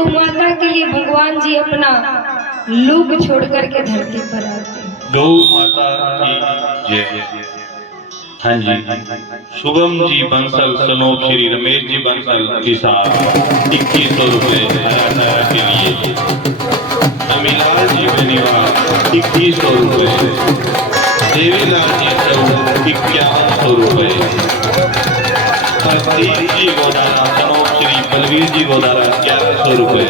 गौ माता के लिए भगवान जी अपना लोक छोड़ करके धरती पर आते हैं। गौ माता की जय। हाँ जी, शुभम जी बंसल सनोप श्री रमेश जी बंसल के साथ 2100 रुपए हरा के लिए, अमिलाल जी बेनीवाल 2100 रुपए, देवीलाल जी चौ 5100 रुपए, प्रतीक जी गोदारा सनोप श्री बलवीर जी गोदारा 1100 रुपए,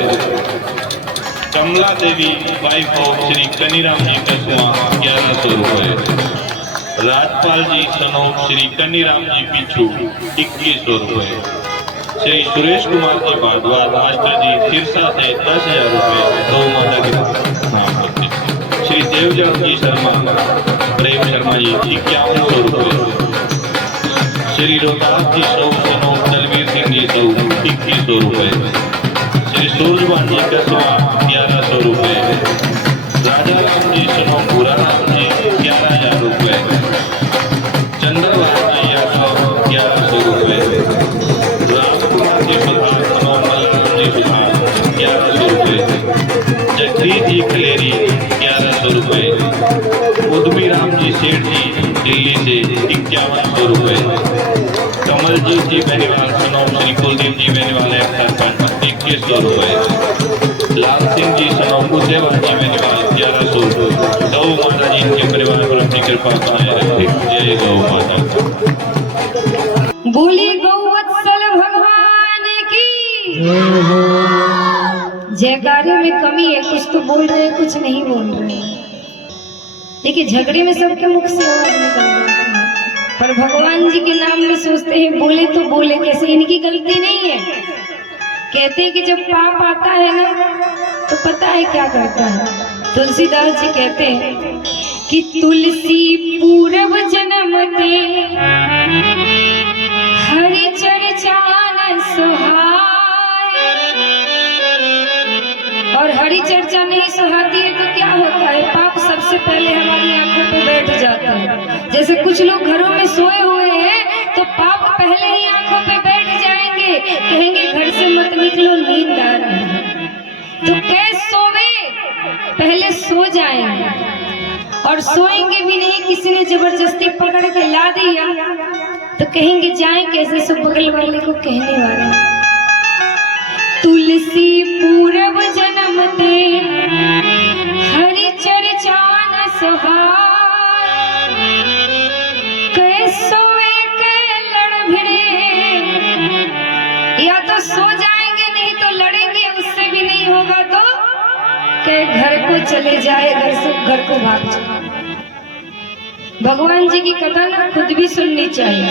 कमला देवी वाइफ ऑफ श्री कनीराम जी कसुआ 1100 रुपए, राजपाल जी सनोप श्री कनीराम जी पिछू 2100 रुपए, श्री सुरेश कुमार जी भारद्वाज मास्टर जी सिरसा से 10,000 रुपए गौ माता के नाम पर, श्री देवजन जी शर्मा प्रेम शर्मा जी 5100 रुपए, श्री रोहतास जी सौ सनोप दलवीर सिंह जी सौ 2100 रुपए, श्री सूरजवान जी कसवा 1100 रुपए, राजा राम जी सनोप भूरा राम जी 11,000 रुपए, चंद्रलाल जी यादव 1100 रुपए, राम कुमार जी सुधार सनोप मलराम जी सुधार 1100 रुपए, जगदीश जी खलेरी 1100 रुपए, उद्मी राम जी सेठ जी दिल्ली से 5100 रुपए, कमलजीत जी बेनीवाल सनोप श्री कुलदीप जी बेनीवाल सरपंच 2100 रुपए, लाल सिंह जी सनोप उदयवान जी बेनीवाल 1100 रुपए। गौ माता जी इनके परिवार पर अपनी कृपा बनाए रखे। जय गौ माता। बोली गौवत्सल भगवान की जयकारे में कमी है, कुछ तो बोल रहे हैं कुछ नहीं बोल रहे हैं। देखिए झगड़े में सबके मुख से आवाज निकल जाती है, पर भगवान जी के नाम में सोचते हैं बोले तो बोले कैसे, इनकी गलती नहीं है। कहते हैं कि जब पाप आता है ना तो पता है क्या करता है। तुलसीदास जी कहते हैं कि तुलसी पूर्व जन्म दे हरि चर्चा न सुहाए, और हरि चर्चा नहीं सुहाती है तो क्या होता है, पाप सबसे पहले हमारी आंखों पे बैठ जाता है। जैसे कुछ लोग घरों में सोए हुए हैं तो पाप पहले ही आंखों पे बैठ जाएंगे, कहेंगे घर से मत निकलो नींद आ रही है, तो कैसे सोवे, पहले सो जाएंगे, और सोएंगे भी नहीं, किसी ने जबरदस्ती पकड़ के ला दिया तो कहेंगे जाएं कैसे, सो बगल वाले को कहने वाले। तुलसी पूर्व जन्म दे हरि चर्चा न सुहाए, कैसोए के लड़ भिड़े, या तो सो जाएंगे नहीं तो लड़ेंगे, उससे भी नहीं होगा तो के घर को चले जाए, घर से घर को भाग जाए। भगवान जी की कथा ना खुद भी सुननी चाहिए,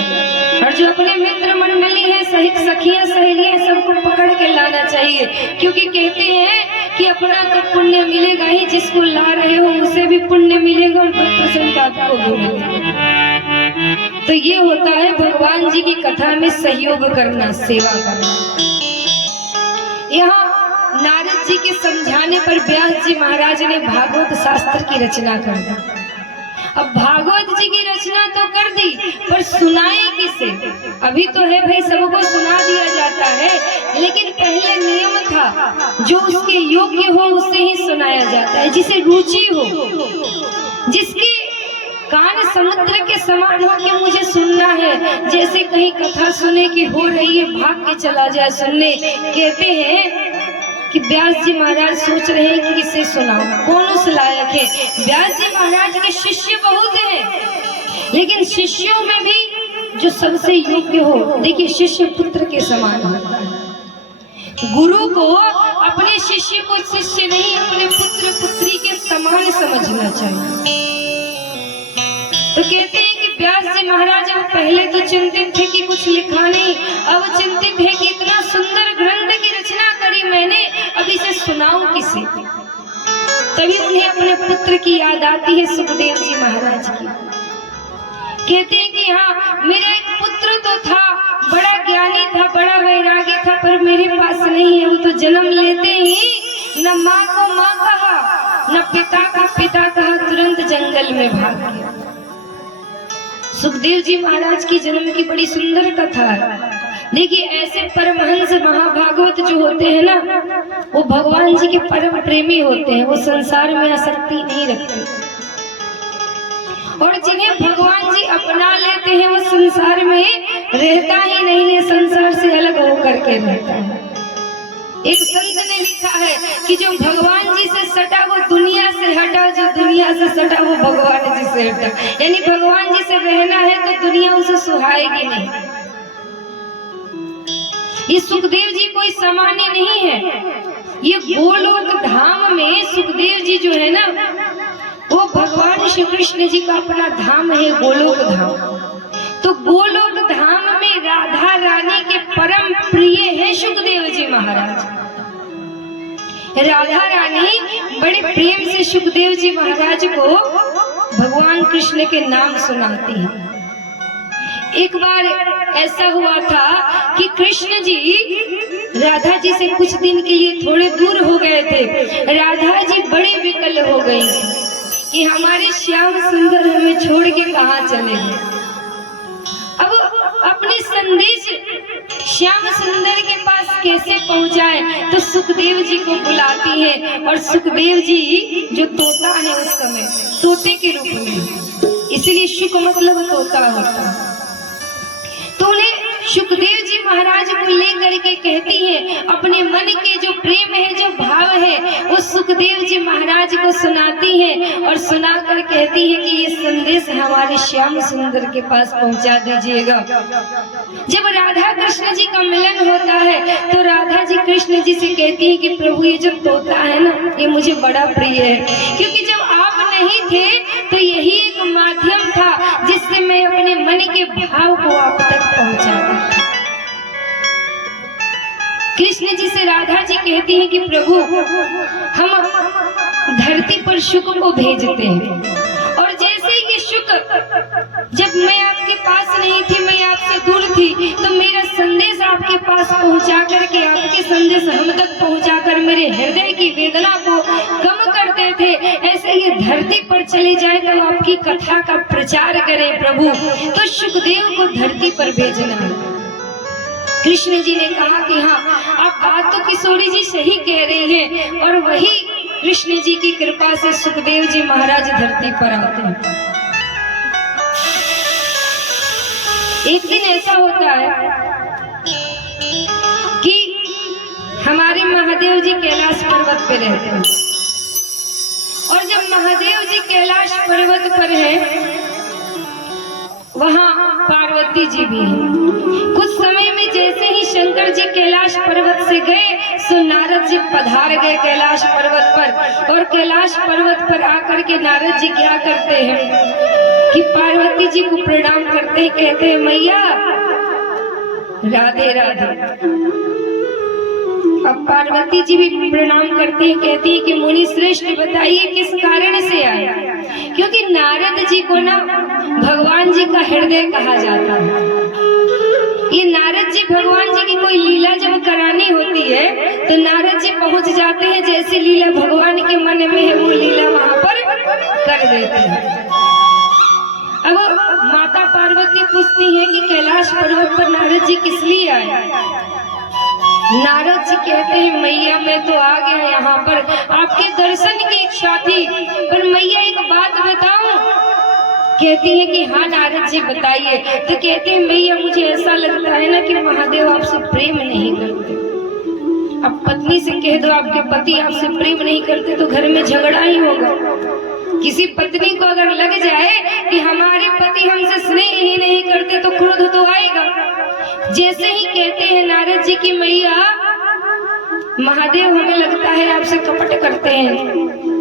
और जो अपने मित्र मंडली है, सखियां सहेलियां, सबको पकड़ के लाना चाहिए, क्योंकि कहते हैं कि अपना तो पुण्य मिलेगा ही, जिसको ला रहे हो उसे भी पुण्य मिलेगा और 2% आपको भी मिलेगा। तो ये होता है भगवान जी की कथा में सहयोग करना, सेवा करना। यहाँ नारद जी के समझाने पर व्यास जी महाराज ने भागवत शास्त्र की रचना कर दी। अब भागवत जी की रचना तो कर दी, पर सुनाए किसे? अभी तो है भाई सबको सुना दिया जाता है, लेकिन पहले नियम था जो उसके योग्य हो उसे ही सुनाया जाता है, जिसे रुचि हो, जिसके कान समुद्र के समान हो कि मुझे सुनना है, जैसे कहीं कथा सुने की हो रही है भाग के चला जाए सुनने। कहते हैं कि व्यास जी महाराज सोच रहे हैं कि किसे सुनाओ, कौन उस लायक है। व्यास जी महाराज के शिष्य बहुत हैं, लेकिन शिष्यों में भी जो सबसे योग्य हो, देखिए शिष्य पुत्र के समान होता है। गुरु को अपने शिष्य को शिष्य नहीं, अपने पुत्र पुत्री के समान समझना चाहिए। तो कहते हैं कि व्यास जी महाराज अब पहले तो चिंतित थे कि कुछ लिखा नहीं, अब चिंतित है कि इतना सुंदर ग्रंथ की रचना करी मैंने, अब इसे सुनाऊं किसे। तभी उन्हें अपने पुत्र की याद आती है, सुखदेव जी महाराज की। कहते हैं कि हाँ मेरा एक पुत्र तो था, बड़ा ज्ञानी था, बड़ा वैरागी था, पर मेरे पास नहीं है। वो तो जन्म लेते ही न माँ को माँ कहा, न पिता का पिता कहा, तुरंत जंगल में भाग गया। सुखदेव जी महाराज की जन्म की बड़ी सुंदर कथा है। देखिए ऐसे परमहंस महाभागवत जो होते हैं ना, वो भगवान जी के परम प्रेमी होते हैं, वो संसार में आसक्ति नहीं रखते, और जिन्हें भगवान जी अपना लेते हैं वो संसार में रहता ही नहीं है, संसार से अलग होकर के रहता है। एक संत ने लिखा है कि जो भगवान जी से सटा वो दुनिया से हटा, जो दुनिया से सटा वो भगवान जी से हटा। यानी भगवान जी से रहना है तो दुनिया उसे सुहाएगी नहीं। ये सुखदेव जी कोई सामान्य नहीं है, ये गोलोक धाम में सुखदेव जी जो है ना, वो भगवान श्री कृष्ण जी का अपना धाम है, गोलोक धाम। तो गोलोक धाम में राधा रानी के परम प्रिय है सुखदेव जी महाराज। राधा रानी बड़े प्रेम से सुखदेव जी महाराज को भगवान कृष्ण के नाम सुनाती हैं। एक बार ऐसा हुआ था कि कृष्ण जी राधा जी से कुछ दिन के लिए थोड़े दूर हो गए थे। राधा जी बड़ी विकल हो गई कि हमारे श्याम सुंदर हमें छोड़ के कहाँ चले गए। अब अपने संदेश श्याम सुंदर के पास कैसे पहुंचाए, तो सुखदेव जी को बुलाती है, और सुखदेव जी जो तोता है उस समय तोते के रूप में, इसलिए शुक मतलब तोता होता है। तो उन्हें सुखदेव जी महाराज को लेकर के कहती है, अपने मन के जो प्रेम है, जो भाव है, वो सुखदेव जी महाराज को सुनाती है, और सुनाकर कहती है कि ये संदेश हमारे श्याम सुंदर के पास पहुंचा दीजिएगा। जब राधा कृष्ण जी का मिलन होता है तो राधा जी कृष्ण जी से कहती है कि प्रभु ये जो तोता है ना, ये मुझे बड़ा प्रिय है, क्योंकि जब आप नहीं थे तो यही एक माध्यम था जिससे मैं अपने मन के भाव को आप तक पहुंचाता। कृष्ण जी से राधा जी कहती हैं कि प्रभु हम धरती पर शुक को भेजते हैं, और जैसे ही ये शुक, जब मैं आपके पास नहीं थी, मैं आपसे दूर थी, तो मेरा संदेश आपके पास पहुंचा करके, आपके संदेश हम तक पहुंचा कर मेरे हृदय की वेदना को कम करते थे। ऐसे ये धरती पर चले जाए तो आपकी कथा का प्रचार करें प्रभु। तो सुखदेव को धरती पर भेजना है। कृष्ण जी ने कहा कि हाँ, आप बात तो किशोरी जी सही कह रही हैं, और वही कृष्ण जी की कृपा से सुखदेव जी महाराज धरती पर आते हैं। एक दिन ऐसा होता है कि हमारे महादेव जी कैलाश पर्वत पे रहते हैं, और जब महादेव जी कैलाश पर्वत पर है, वहाँ पार्वती जी भी हैं। कुछ समय में जैसे ही शंकर जी कैलाश पर्वत से गए, सो नारद जी पधार गए कैलाश पर्वत पर, और कैलाश पर्वत पर आकर के नारद जी क्या करते हैं कि पार्वती जी को प्रणाम करते हैं, कहते हैं मैया राधे राधे। अब पार्वती जी भी प्रणाम करते हैं, कहती है कि मुनि श्रेष्ठ बताइए किस कारण से आए, क्योंकि नारद जी को ना भगवान जी का हृदय कहा जाता है। ये नारद जी भगवान जी की कोई लीला जब करानी होती है तो नारद जी पहुंच जाते हैं, जैसे लीला भगवान के मन में है वो लीला वहां पर कर देते हैं। अब माता पार्वती पूछती है कि कैलाश पर्वत पर नारद जी किस लिए आए। नारद जी कहते हैं मैया मैं तो आ गया यहाँ पर, आपके दर्शन की इच्छा थी, पर मैया एक बात बताऊं। कहती है कि हाँ नारद जी बताइए। तो कहते हैं मैया मुझे ऐसा लगता है ना कि महादेव आपसे प्रेम नहीं करते। अब पत्नी से कह दो आपके पति आपसे प्रेम नहीं करते तो घर में झगड़ा ही होगा। किसी पत्नी को अगर लग जाए कि हमारे पति हमसे स्नेह ही नहीं करते तो क्रोध तो आएगा। जैसे ही कहते हैं नारद जी की मैया महादेव हमें लगता है आपसे कपट करते हैं,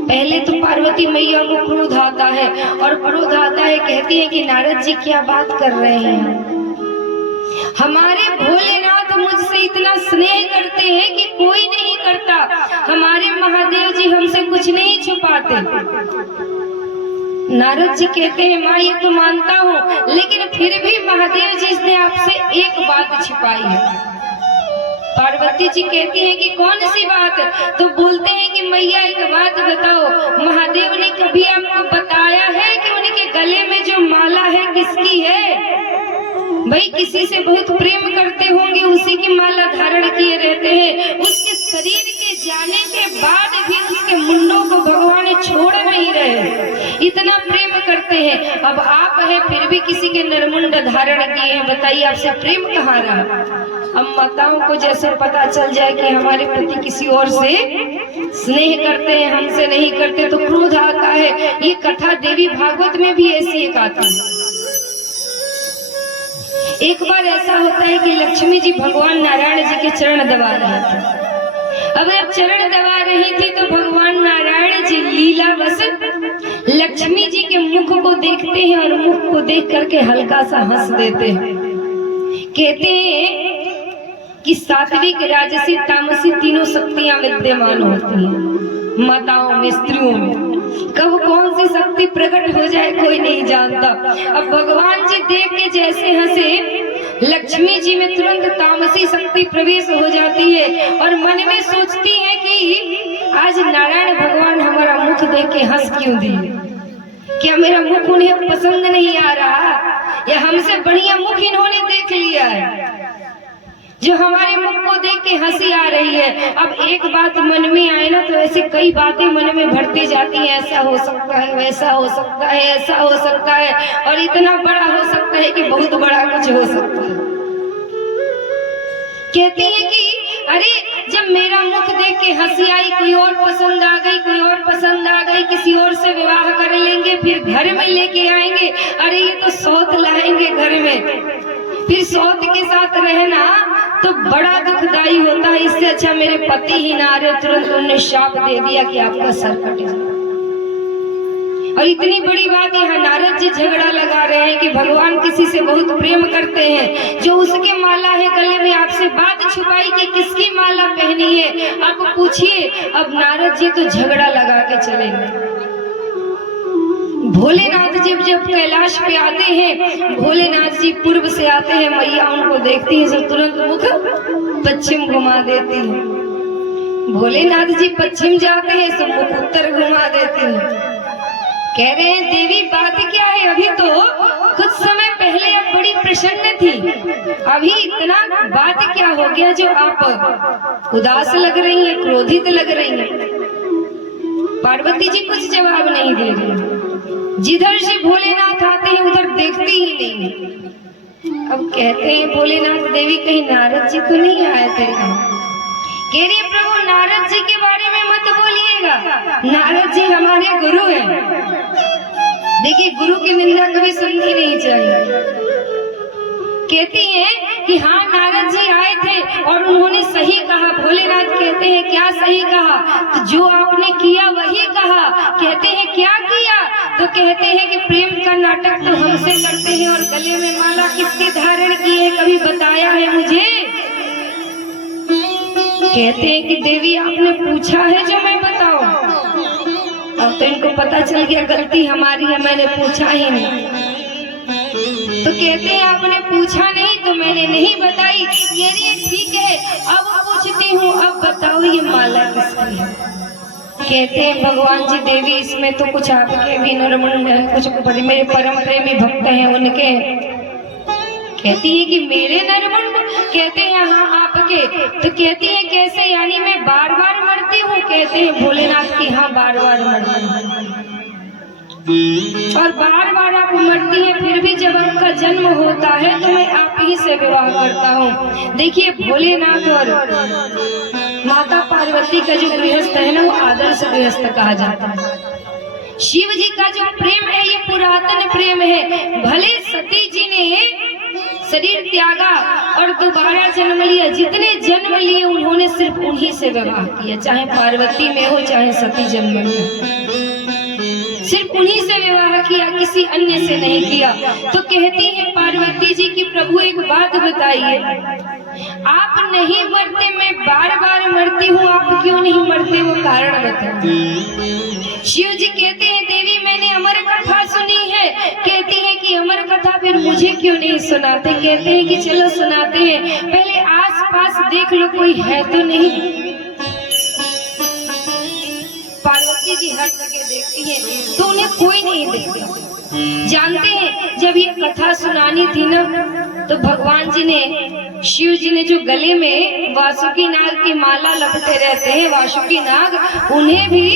पहले तो पार्वती मैया को क्रोध आता है, और क्रोध आता है कहती है कि नारद जी क्या बात कर रहे हैं, हमारे भोलेनाथ मुझसे इतना स्नेह करते हैं कि कोई नहीं करता, हमारे महादेव जी हमसे कुछ नहीं छुपाते। नारद जी कहते हैं माँ ये तो मानता हूँ, लेकिन फिर भी महादेव जी ने आपसे एक बात छिपाई है। पार्वती जी कहती हैं कि कौन सी बात। तो बोलते हैं कि मैया एक बात बताओ, महादेव ने कभी आपको बताया है कि उनके गले में जो माला है किसकी है। भाई किसी से बहुत प्रेम करते होंगे उसी की माला धारण किए रहते हैं। उसके शरीर के जाने के बाद भी उसके मुंडों को भगवान छोड़ नहीं रहे, इतना प्रेम करते हैं। अब आप है फिर भी किसी के नरमुंड धारण किए हैं, बताइए आपसे प्रेम कहाँ रहा। अब माताओं को जैसे पता चल जाए कि हमारे पति किसी और से स्नेह करते हैं, हमसे नहीं करते, तो क्रोध आता है। ये कथा देवी भागवत में भी ऐसी एक आती है। एक बार ऐसा होता है कि लक्ष्मी जी भगवान नारायण जी के चरण दबा रहे थे। अब जब चरण दबा रही थी तो भगवान नारायण जी लीलावश लक्ष्मी जी के मुख को देखते हैं और मुख को देख करके हल्का सा हंस देते हैं। कहते हैं कि सात्विक राजसी तामसी तीनों शक्तियां विद्यमान होती हैं माताओं में, स्त्रियों में। कब कौन सी शक्ति प्रकट हो जाए कोई नहीं जानता। अब भगवान जी देख के जैसे हंसे, लक्ष्मी जी में तुरंत तामसी शक्ति प्रवेश हो जाती है और मन में सोचती है कि आज नारायण भगवान हमारा मुख देख के हंस क्यों दिए, क्या मेरा मुख उन्हें पसंद नहीं आ रहा, या हमसे बढ़िया मुख इन्होंने देख लिया है जो हमारे मुख को देख के हंसी आ रही है। अब एक बात मन में आए ना तो ऐसी कई बातें मन में भरती जाती हैं, ऐसा हो सकता है, वैसा हो सकता है, ऐसा हो सकता है, और इतना बड़ा हो सकता है कि बहुत बड़ा कुछ हो सकता है। कहती है कि अरे जब मेरा मुख देख के हंसी आई, कोई और पसंद आ गई, कोई और पसंद आ गई, किसी और से विवाह कर लेंगे, फिर घर में लेके आएंगे, अरे ये तो सौत लाएंगे घर में, फिर सौत के साथ रहना तो बड़ा दुखदाई होता है। इससे अच्छा मेरे पति ही ना रहे। तुरंत उन्होंने शाप दे दिया कि आपका सर कटे। और इतनी बड़ी बात यहाँ नारद जी झगड़ा लगा रहे हैं कि भगवान किसी से बहुत प्रेम करते हैं, जो उसके माला है गले में, आपसे बात छुपाई कि किसकी माला पहनी है, आप पूछिए। अब नारद जी तो झगड़ा लगा के चले गए। भोलेनाथ जी जब कैलाश पे आते हैं, भोलेनाथ जी पूर्व से आते हैं, मैया उनको देखती है तो तुरंत मुख पश्चिम घुमा देती है। भोलेनाथ जी पश्चिम जाते हैं तो मुख उत्तर घुमा देती है। कह रहे हैं देवी बात क्या है, अभी तो कुछ समय पहले आप बड़ी प्रसन्न थी, अभी इतना बात क्या हो गया जो आप उदास लग रही हैं, क्रोधित लग रही हैं। पार्वती जी कुछ जवाब नहीं दे रही, जिधर से भोलेनाथ आते हैं उधर देखती ही नहीं। अब कहते हैं भोलेनाथ देवी कहीं नारद जी तो नहीं आए थे। कह रही प्रभु नारद जी के बारे में मत बोलिएगा, नारद जी हमारे गुरु हैं। देखिए गुरु की निंदा कभी सुननी नहीं चाहिए। कहती हैं कि हाँ नारद जी आए थे और उन्होंने सही कहा। भोलेनाथ कहते हैं क्या सही कहा, तो जो आपने किया वही कहा। कहते हैं क्या किया, तो कहते हैं कि प्रेम का नाटक तो हमसे करते हैं और गले में माला किसके धारण की है कभी बताया है मुझे। कहते हैं कि देवी आपने पूछा है जो मैं बताऊं। अब तो इनको पता चल गया गलती हमारी है, मैंने पूछा ही नहीं। तो कहते हैं आपने पूछा नहीं तो मैंने नहीं बताई। ये ठीक है, अब पूछती हूँ, अब बताओ ये माला किसकी है। कहते हैं भगवान जी देवी इसमें तो कुछ आपके भी नरमुंड है, कुछ मेरे परम प्रेमी भक्त हैं उनके। कहती है कि मेरे नरमुंड, कहते हैं हाँ आपके। तो कहती है कैसे, यानी मैं बार बार मरती हूँ। कहते हैं भोलेनाथ की हाँ बार बार मरती हूँ, और बार बार आप मरती हैं, फिर भी जब आपका जन्म होता है तो मैं आप ही से विवाह करता हूँ। देखिए भोलेनाथ और माता पार्वती का जो गृहस्थ है ना, वो आदर्श गृहस्थ कहा जाता है। शिव जी का जो प्रेम है ये पुरातन प्रेम है। भले सती जी ने शरीर त्यागा और दोबारा जन्म लिया, जितने जन्म लिए उन्होंने सिर्फ उन्हीं से विवाह किया, चाहे पार्वती में हो चाहे सती जन्म में, सिर्फ उन्हीं से विवाह किया, किसी अन्य से नहीं किया। तो कहती है पार्वती जी की प्रभु एक बात बताइए, आप नहीं मरते, मैं बार बार मरती हूँ, आप क्यों नहीं मरते, वो कारण बताइए। शिव जी कहते हैं देवी मैंने अमर कथा सुनी है। कहती है कि अमर कथा फिर मुझे क्यों नहीं सुनाते। कहते हैं कि चलो सुनाते हैं, पहले आस पास देख लो कोई है तो नहीं। पार्वती जी हर जगह देखती हैं तो उन्हें कोई नहीं दिखता। जानते हैं जब ये कथा सुनानी थी ना, तो भगवान जी ने शिव जी ने जो गले में वासुकी नाग की माला लपटे रहते हैं, वासुकी नाग, उन्हें भी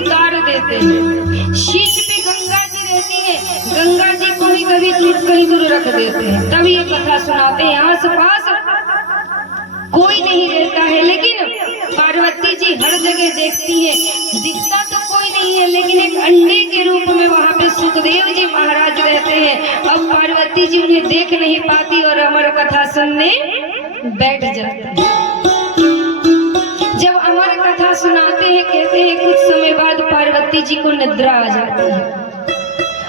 उतार देते हैं। शीश पे गंगा जी रहती है, गंगा जी को भी कभी कहीं दूर रख देते हैं। तब ये कथा सुनाते हैं। आस पास कोई नहीं रहता है, लेकिन पार्वती जी हर जगह देखती है, दिखता तो कोई नहीं है, लेकिन एक अंडे के रूप में वहाँ पे सुखदेव जी महाराज रहते हैं। अब पार्वती जी उन्हें देख नहीं पाती और अमर कथा सुनने बैठ जाते हैं। जब अमर कथा सुनाते हैं, कहते हैं कुछ समय बाद पार्वती जी को निद्रा आ जाती है।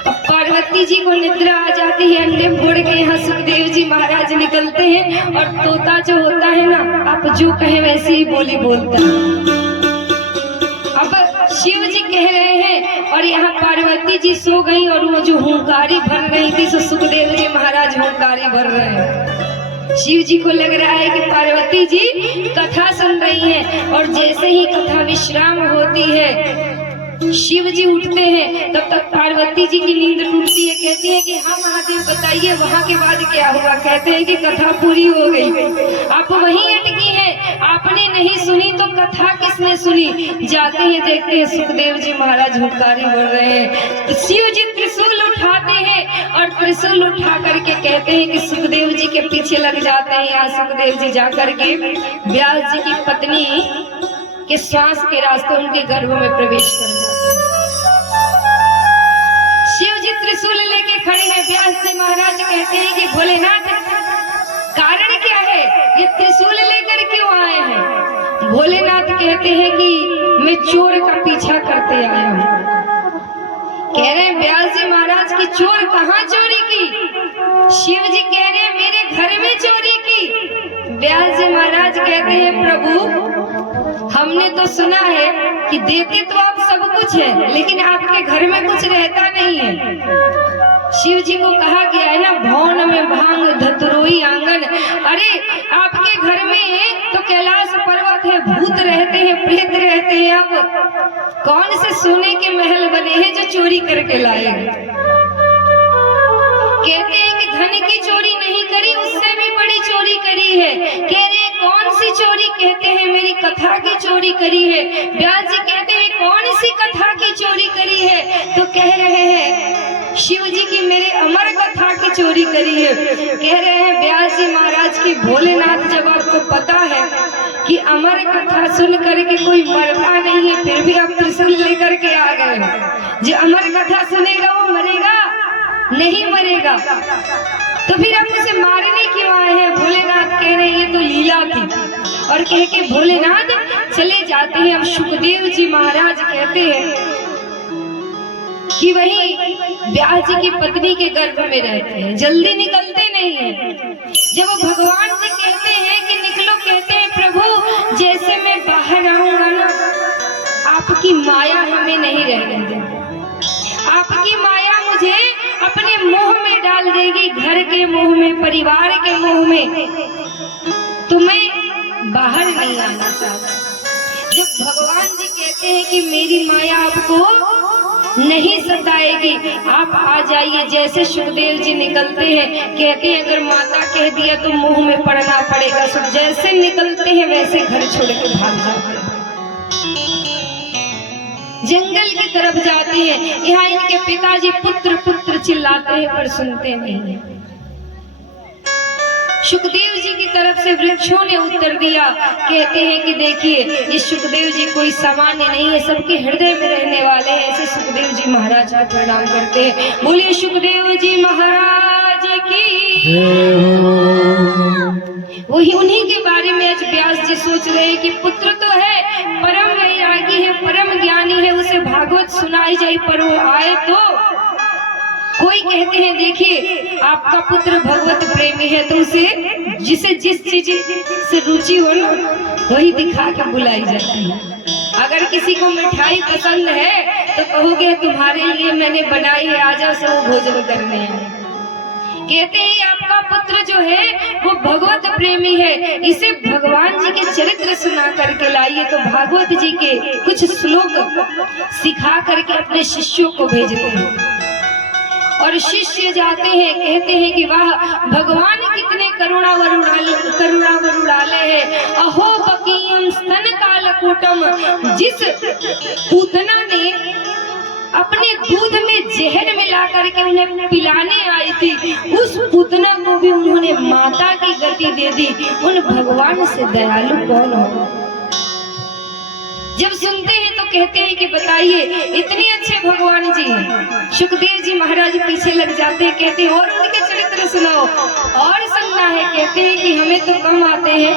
अब पार्वती जी को निद्रा आ जाती है, अंडे फोड़ के यहाँ सुखदेव जी महाराज निकलते हैं और तोता जो होता है ना, आप जो कहे वैसे ही बोली बोलता है। अब शिव जी कह रहे हैं और यहाँ पार्वती जी सो गई और वो जो हुंकारी भर रही थी, सो सुखदेव जी महाराज हुंकारी भर रहे हैं। शिव जी को लग रहा है कि पार्वती जी कथा सुन रही हैं और जैसे ही कथा विश्राम होती है, शिव जी उठते हैं, तब तक पार्वती जी की नींद टूटती है। कहती है कि हाँ महादेव बताइए वहाँ के बाद क्या हुआ। कहते हैं कि कथा पूरी हो गई, आप वहीं अटकी हैं, आपने नहीं सुनी तो कथा किसने सुनी। जाते हैं, देखते हैं सुखदेव जी महाराज हुंकारी भर रहे हैं। तो शिव जी त्रिशूल उठाते हैं और त्रिशूल उठा करके कहते हैं कि सुखदेव जी के पीछे लग जाते हैं। यहाँ सुखदेव जी जाकर के व्यास जी की पत्नी के श्वास के रास्ते उनके गर्भ में प्रवेश कर जाते हैं। शिव जी त्रिशूल लेके खड़े हैं। व्यास जी महाराज कहते हैं कि भोलेनाथ, कारण क्या है, ये त्रिशूल लेकर क्यों आए हैं। भोलेनाथ कहते हैं कि मैं चोर का पीछा करते आया हूँ। कह रहे हैं व्यास जी महाराज की चोर कहाँ चोरी की। शिव जी कह रहे हैं मेरे घर में चोरी की। व्यास जी महाराज कहते हैं प्रभु, हमने तो सुना है कि देते तो आप सब कुछ है, लेकिन आपके घर में कुछ रहता नहीं है। शिव जी को कहा गया है ना, भवन में भांग धतुरोई आंगन। अरे आपके घर में तो कैलाश पर्वत है, भूत रहते हैं, प्रेत रहते हैं, अब कौन से सोने के महल बने हैं जो चोरी करके लाएंगे। कहते हैं कि धन की चोरी नहीं करी, उससे भी बड़ी चोरी करी है। कह रहे कौन सी चोरी। कहते हैं मेरी कथा की चोरी करी है। व्यास जी कहते हैं कौन सी कथा की चोरी करी है। तो कह रहे हैं शिव जी की मेरे अमर कथा की चोरी करी है। कह रहे हैं व्यास जी महाराज की भोलेनाथ, जब आपको पता है कि अमर कथा सुन करके कोई मरता नहीं है, फिर भी आप त्रिशूल लेकर के आ गए। जो अमर कथा सुनेगा वो मरेगा नहीं, मरेगा तो फिर आप उसे मारने क्यों आए हैं। भोलेनाथ कह रहे हैं ये तो लीला थी, और कह के भोलेनाथ चले जाते हैं। अब सुखदेव जी महाराज कहते हैं कि वही व्यास जी की पत्नी के गर्भ में रहते हैं, जल्दी निकलते नहीं हैं। जब भगवान जी कहते हैं कि निकलो, कहते हैं प्रभु जैसे मैं बाहर आऊंगा ना, आपकी माया हमें नहीं रहने देगी। आपकी माया मुझे अपने मुंह में डाल देगी, घर के मुंह में, परिवार के मुंह में, तुम्हें बाहर नहीं आना चाहता। जब भगवान जी कहते हैं कि मेरी माया आपको नहीं सताएगी, आप आ जाइए। जैसे सुखदेव जी निकलते हैं, कहते हैं अगर माता कह दिया तो मुंह में पड़ना पड़ेगा। सब जैसे निकलते हैं वैसे घर छोड़ के भाग जाते हैं, जंगल की तरफ जाते हैं। यहाँ इनके पिताजी पुत्र पुत्र चिल्लाते हैं पर सुनते नहीं। सुखदेव जी की तरफ से वृक्षों ने उत्तर दिया। कहते हैं कि देखिए ये सुखदेव जी कोई सामान्य नहीं है, सबके हृदय में रहने वाले हैं। ऐसे सुखदेव जी महाराज को प्रणाम करते हैं। बोलिए सुखदेव जी महाराज की। वही उन्हीं के बारे में आज व्यास जी सोच रहे हैं कि पुत्र तो है, परम वैरागी है, परम ज्ञानी है, उसे भागवत सुनाई जाए, पर वो आए तो कोई कहते हैं देखिए आपका पुत्र भगवत प्रेमी है, तो उसे जिसे जिस चीज से रुचि हो ना वही दिखा के बुलाई जाती है। अगर किसी को मिठाई पसंद है तो कहोगे तुम्हारे लिए मैंने बनाई है, आ जाओ सब भोजन करने हैं। कहते हैं आपका पुत्र जो है वो भगवत प्रेमी है, इसे भगवान जी के चरित्र सुना करके लाइए। तो भागवत जी के कुछ श्लोक सिखा करके अपने शिष्यों को भेजते हैं और शिष्य जाते हैं, कहते हैं कि वाह भगवान कितने करुणावरुणाले है अहो बकीयम स्तन कालकूटम। जिस पूतना ने अपने दूध में जहर मिला करके उन्हें पिलाने आई थी, उस पूतना को भी उन्होंने माता की गति दे दी। उन भगवान से दयालु कौन हो? जब सुनते हैं तो कहते हैं कि बताइए इतने अच्छे भगवान जी हैं। सुखदेव जी महाराज पीछे लग जाते हैं, कहते हैं और उनके चरित्र सुनाओ, और सुनना है। कहते हैं कि हमें तो कम आते हैं,